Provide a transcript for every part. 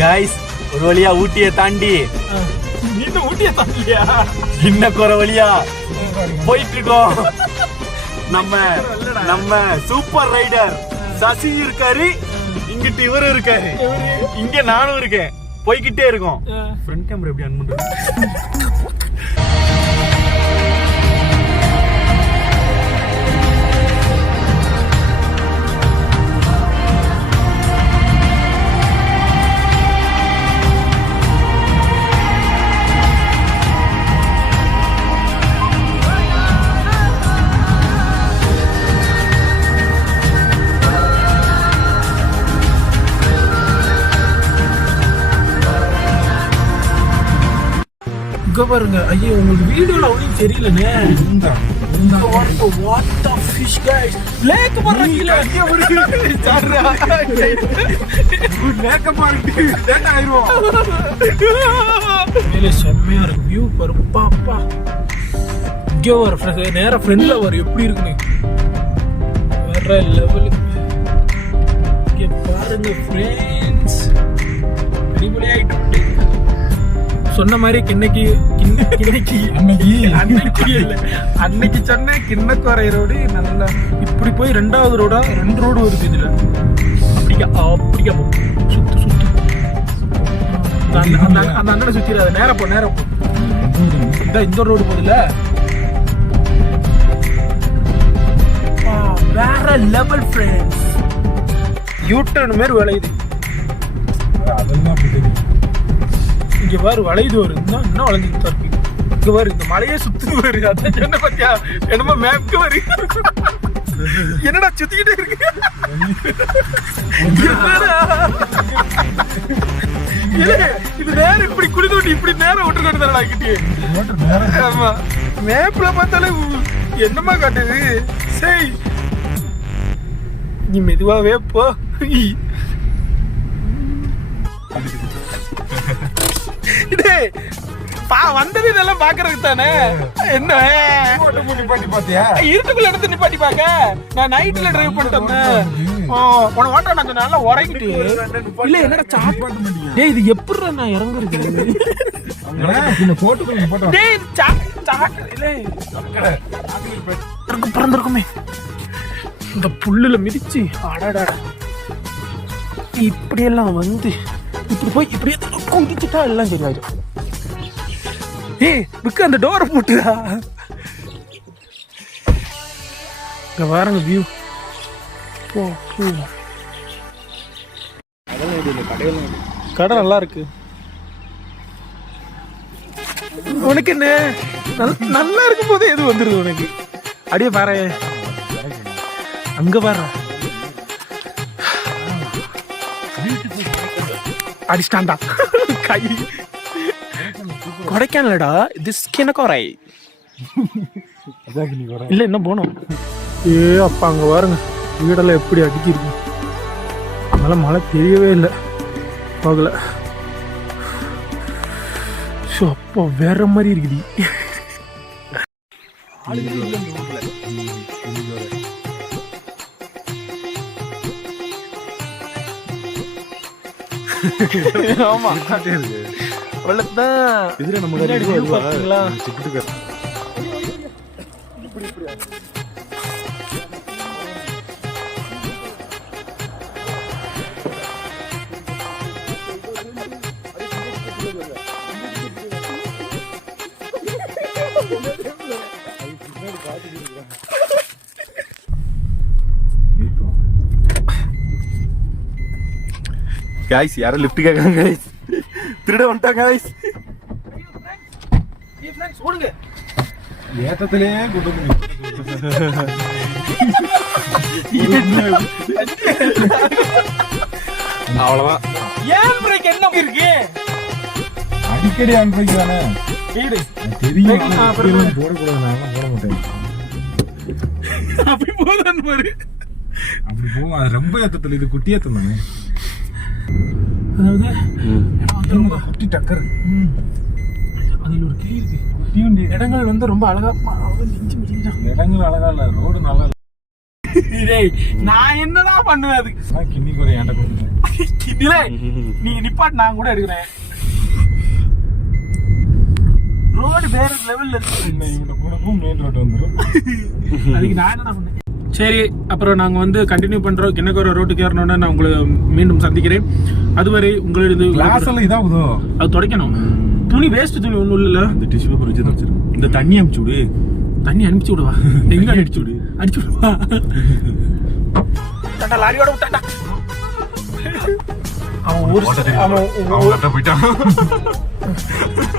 Guys ஒரு வழியா ஊட்டியை தாண்டி ஊட்டியை தாண்டியா இன்னக்குற வழியா போயிட்டு இருக்கோம். நம்ம சூப்பர் ரைடர் சசி இருக்காரு, இங்கிட்டு இவரும் இருக்காரு, இங்க நானும் இருக்கேன். போய்கிட்டே இருக்கோம். ஃப்ரண்ட் கேமரா எப்படி ஆன் பண்றது? பாருங்க, ஐயோ உங்களுக்கு வீடியோல அவனையும் தெரியலனே. What the fish guys? Lakh பாருங்க, ஐயோ ஒரு சாரா லேக் பாருங்க, லேட் ஆயிரும். மேலே செம்மையா இருக்கு வியூ பாரு. பாப்பா இங்க வர நேரா ஃப்ரெண்ட்ல வர எப்படி இருக்குன்னு வேற லெவலுக்கு. இங்க பாருங்க ஃப்ரெண்ட்ஸ், அடிபொலி ஆயிட்டு. சொன்ன மாதிரி அன்னைக்கு சொன்ன கிண்ணக்கோரை ரோடு நல்லா இப்படி போய் 2வது ரோடா 2 ரோடு வருது இதுல. அப்படியா சுத்து அந்த அண்ணனை சுத்திடாத, நேரம் போ இந்த ரோடு போதுல. வேற லெவல் ஃப்ரெண்ட்ஸ். யூட்டர்ன் மாதிரி விளையுது. இங்க பாரு வளையுது வரும், இன்னும் வளைஞ்சிட்டு தான் இருக்கு. இங்க பாரு இந்த மலையே சுத்து வரு. அதான் என்ன பத்தியா என்னமோ மேப்க்கு வரு. என்னடா சுத்திக்கிட்டே இருக்கு? இது நேரம் இப்படி குளிதோட்டி இப்படி நேரம் விட்டு தானே ஆக்கிட்டு. ஆமா, மேப்ல பார்த்தாலே என்னமா காட்டுது. சரி நீ மெதுவாவே போ. வந்தது இதெல்லாம் பாக்குறதுக்கு தானே. என்ன இருட்டுக்குள்ள எடுத்து நிப்பாட்டி பாக்க. நான் நைட்ல டிரைவ் பண்ணிட்டு வந்தேன். உன ஓட்ட நான் நல்லா உறங்கிட்டு இல்ல. என்னடா சாட் டேய், இது எப்படி நான் இறங்குறது? பிறந்திருக்குமே இந்த புல்லுல மிதிச்சு. அடாடா, இப்படியெல்லாம் வந்து இப்படி போய் இப்படியே குடிச்சுட்டா எல்லாம் சரியாயிடும். ஏய் புக்கு அந்த டோரை போட்டுடா. இங்க பாருங்க வியூ. கடை நல்லா இருக்கு. உனக்கு என்ன நல்லா இருக்கும் போதே எது வந்துருது உனக்கு? அப்படியே பாரு, அங்க பாரு அடிச்சிட்டான்டா கை. கொடைக்கானலடா இது கிணக்கோரை இல்ல, என்ன போனோம். அப்பா அங்க பாருங்க வீடெல்லாம் எப்படி அடிக்கிருக்கு. அதனால மழை தெரியவே இல்லை, போகல. அப்போ வேற மாதிரி இருக்குது. ஆமா இதுல நம்ம பாத்தீங்களா? गाइस यार लिफ्ट கேக்குறாங்க गाइस. திருட வந்துட்டாங்க गाइस. ஏய் फ्रेंड्स ஓடுங்க. ஏத்தத்திலே குடுங்க. அவ்வளவுதான். ஏன் பிரேக் என்ன இருக்கு? அடிக்கடி ஆன் பிரேக் தானே. ஏடு தெரியும். போட கூடாது, நான் போட மாட்டேன். அப்படி போதான் பாரு. அப்படி போகும். அது ரொம்ப ஏத்தத்துல, இது குட்டி ஏத்தம் தானே. அதாவது குட்டி டக்கர். அதில் ஒரு கிளி இருக்கு. இடங்கள் வந்து ரொம்ப அழகா. இடங்கள் அழகா இல்ல, ரோடு நல்லா இல்ல. நான் என்னதான் பண்ணுவேன் அதுக்கு. கிண்ணி குறை ஏண்ட கொடுங்க. இல்ல நீங்க நிப்பாட்டு, நான் கூட எடுக்கிறேன். ரோடு வேற லெவல்ல இருக்கு. மெயின் ரோடு வந்துடும். அதுக்கு நான் என்னடா பண்ணேன்? சரி, அப்புறம் நாங்கள் வந்து கண்டினியூ பண்ணுறோம். கிண்ணக்கோர ரோட்டுக்கு ஏறணும்னா நான் உங்களை மீண்டும் சந்திக்கிறேன். அதுவரை உங்களிடம் கிளாஸ் எல்லாம் இதாகுதோ, அது துடைக்கணும். துணி வேஸ்ட் துணி ஒன்றும் இல்லை. இந்த டிஷ்யூ பேப்பர் வச்சு துடைச்சிருக்கோம். இந்த தண்ணி அனுப்பிச்சு விடு. தண்ணி அனுப்பிச்சு விடுவா? எங்க அடிச்சு விடு, அடிச்சு விடுவா. டாடா லாரியோட விட்டாண்டா. அவன் ஒரு அவன் போயிட்டான்.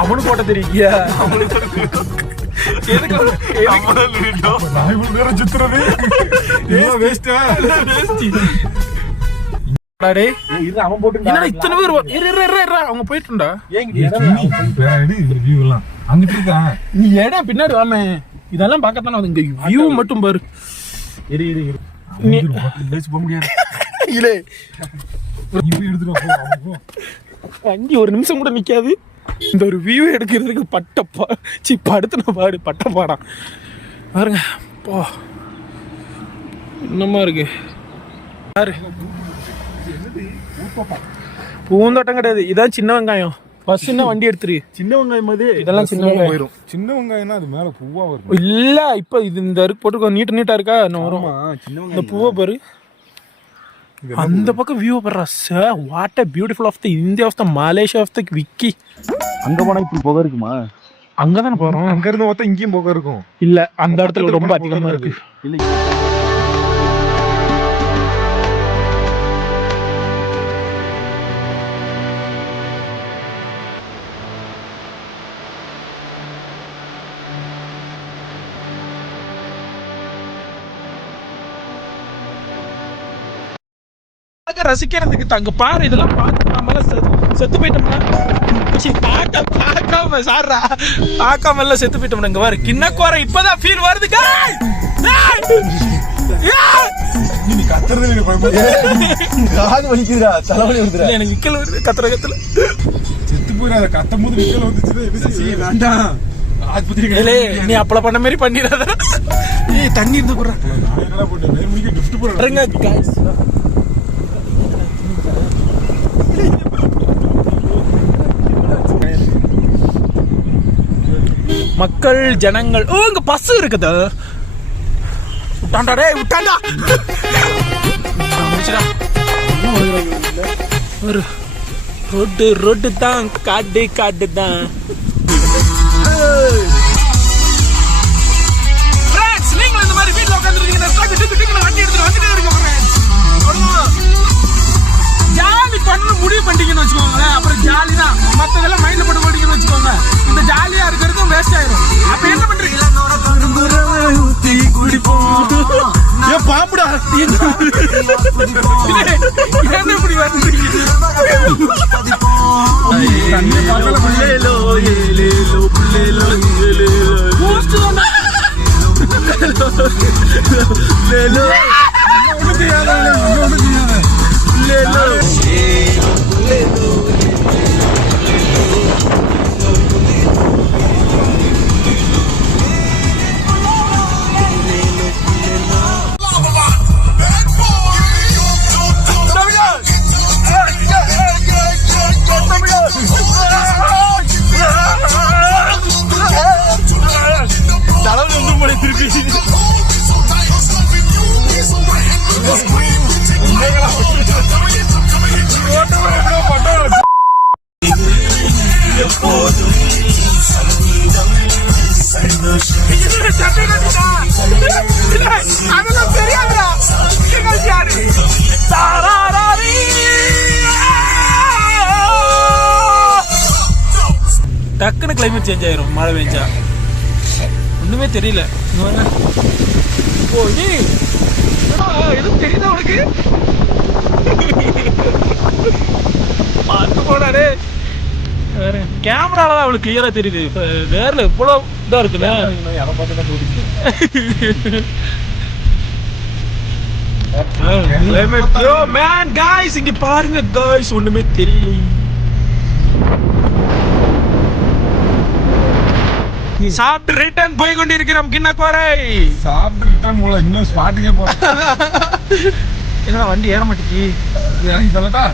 அவனுக்கு போட்ட தெரியா? அவங்க போயிட்டுண்டா. அங்கிட்டு இருக்கா நீ இடம் பின்னாடி வாமே, இதெல்லாம் பார்க்கத்தானே இங்க வியூ மட்டும் பாரு. போக முடியாது. இல்லே எடுத்துட்டு வண்டி ஒரு நிமிஷம் கூட நிக்காது. இந்த ஒரு வியூ எடுக்கிறதுக்கு படுத்துன பாடு பட்ட பாடம் பாருங்க. போ என்னமா இருக்கு பாரு. பூந்தோட்டம் கிடையாது, இதான் சின்ன வெங்காயம். பஸ்ஸுன்னா வண்டி எடுத்துரு. சின்ன வெங்காயம் மாதிரி இதெல்லாம் சின்ன வெங்காயம் போயிடும். சின்ன வெங்காயம்னா அது மேல பூவா வரும். இல்ல இப்ப இது இந்த இருக்கு போட்டுக்கோ, நீட்டா இருக்கா இன்னும் வரும். இந்த பூவை பாரு, அந்த பக்கம் வியூ பாரு. Sir what a beautiful of the India of the Malaysia of the விக்கி. அங்க போனா இப்படி போக இருக்குமா? அங்கதானே போறோம். அங்க இருந்து மொத்தம் இங்கேயும் போக இருக்கும். இல்ல அந்த இடத்துல ரொம்ப அதிகமா இருக்கு. இல்ல ரசிக்கிறதுக்கு தங்க பாரு. இதெல்லாம் பார்த்து நம்மளாம் செத்து போயிட்டோம்னா பார்க்காம சாரா பார்க்காம எல்லாம் செத்து போயிட்டோம்னா. இங்க பாரு கிண்ணக்கோரை இப்பதான் ஃபீல் வருது. நீ கத்துறது காது வலிக்குதுடா, தலைவலி வருதுடா. எனக்கு விக்கல் வருது கத்துற கத்துல. செத்து போயிடாத, கத்தும் போது விக்கல் வந்துச்சு. வேண்டாம் நீ அப்பள பண்ண மாதிரி பண்ணிடாத. ஏய் தண்ணி இருந்து போடுற. நான் என்னடா போட்டேன், நீங்க கிஃப்ட் போடுறேன். மக்கள் ஜனங்கள் இங்க பஸ் இருக்குது. விட்டாண்டா டேய் விட்டாண்டா. ஒரு ரோட்டு தான், காடு தான். நீங்களும் இந்த மாதிரி வீட்டுல உட்காந்துருக்கீங்க, வண்டி எடுத்துட்டு வந்துட்டே இருக்க ஜாலி பண்ண முடிவு பண்ணிட்டீங்கன்னு வச்சுக்கோங்களேன். அப்புறம் ஜாலி தான், மற்றதெல்லாம் மைண்ட்ல போட்டு போட்டீங்கன்னு வச்சுக்கோங்க. இந்த ஜாலியா இருக்கிறதும் வேஸ்ட் ஆயிரும். அப்ப என்ன பண்றீங்க? பாம்புடா என்ன இப்படி வந்துருக்கீங்க? அதெல்லாம் தெரியாதுடா. டக்குன்னு கிளைமேட் சேஞ்ச் ஆயிரும் மழை பெஞ்சா. ஒண்ணுமே தெரியல. எதுவும் தெரியுதா உனக்கு? பார்த்து போனாரு. கேமரால தான் அவளுக்கு கிளியரா தெரியுது. வேர்ல இவ்வளவு இதா இருக்குல்ல. இங்க பாருங்க காய்ஸ், ஒண்ணுமே தெரியல. சாப்பிட்டு ரிட்டர்ன் போய் கொண்டிருக்கிறோம் கிண்ணக்கோரை. சாப்பிட்டு ரிட்டர்ன் போல, இன்னும் ஸ்பாட்டுக்கே போறோம். என்ன வண்டி ஏற மாட்டேங்கி சொல்லட்டா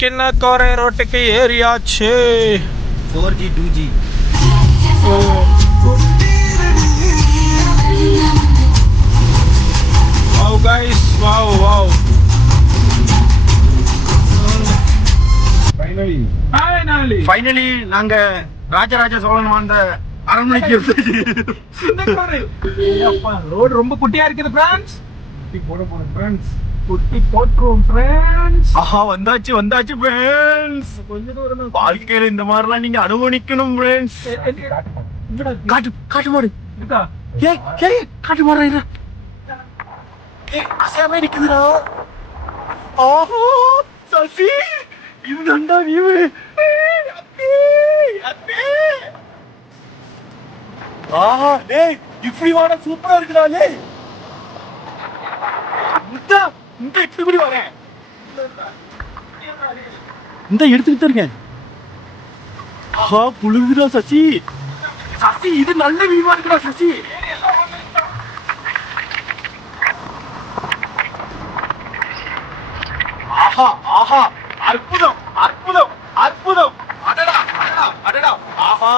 கிண்ணக்கோரை ரோட்டுக்கு ஏறியாச்சு 4G 2G Wow guys, wow. Finally நாங்க ராஜராஜ சோழன் வாழ்ந்த அரண்மனைக்கு ரோடு ரொம்ப குட்டியா இருக்குது ஃப்ரெண்ட்ஸ். போட போறேன் ஃப்ரெண்ட்ஸ். குட்டி போட்டுரும் ஃப்ரெண்ட்ஸ். ஆஹா வந்தாச்சு ஃப்ரெண்ட்ஸ். கொஞ்ச தூரம் வாழ்க்கையில இந்த மாதிரிலாம் நீங்க அனுபவிக்கணும் ஃப்ரெண்ட்ஸ். காட்டு மாடு இருக்கா? ஏய் காட்டு மாடு இல்ல அசையாம நிக்குதுடா. ஆஹா சசி இது நண்டா வியூ. ஆஹா டேய் இப்படி வாடா சூப்பரா இருக்குடா. டேய் இந்த இப்படி வரேன் இந்த எடுத்துக்கிட்டு இருக்கேன். ஆஹா புழுகுதுடா சசி. இது நல்ல வியூவா இருக்குடா சசி. ஆஹா அற்புதம் அடடா ஆஹா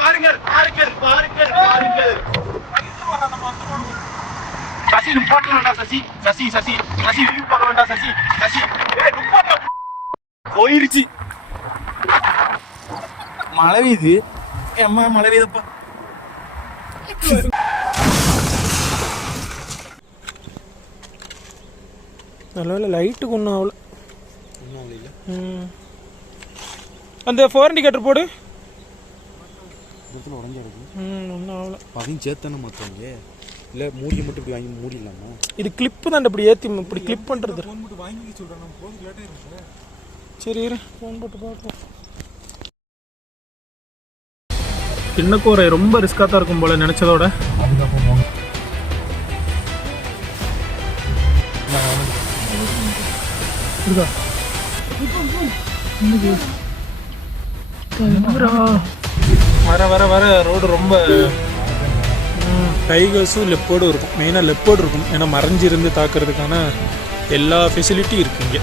பாருங்க சசி நிப்பாட்ட வேண்டாம் சசி வியூ பார்க்க வேண்டாம் சசி நிப்பாட்ட போயிருச்சு. மழை பெய்யுது. அம்மா மழை பெய்யுதப்பா. நல்ல லைட்டுக்கு ஒன்றும் ஆகல. அந்த 4 இண்டிகேட்டர் போடு. ஒன்றும் ஆகல. அதையும் சேர்த்தானே மாற்றுவாங்க. இல்லை மூடியை மட்டும் இப்படி வாங்கி மூடிடலாமா? இது கிளிப்பு தான் இப்படி ஏற்றி இப்படி கிளிப் பண்ணுறது. ஃபோன் மட்டும் வாங்கி சொல்கிறேன். போது லேட்டாக இருக்கும். சரி இரு ஃபோன் போட்டு பார்ப்போம். கிண்ணக்கோரை ரொம்ப ரிஸ்காக தான் இருக்கும் போல நினச்சதோட. வர ரோடு ரொம்ப டைகர்ஸும் லெப்பர்டும் இருக்கும். மெயினாக லெப்பர்டு இருக்கும். ஏன்னா மறைஞ்சிருந்து தாக்குறதுக்கான எல்லா ஃபெசிலிட்டியும் இருக்குங்க.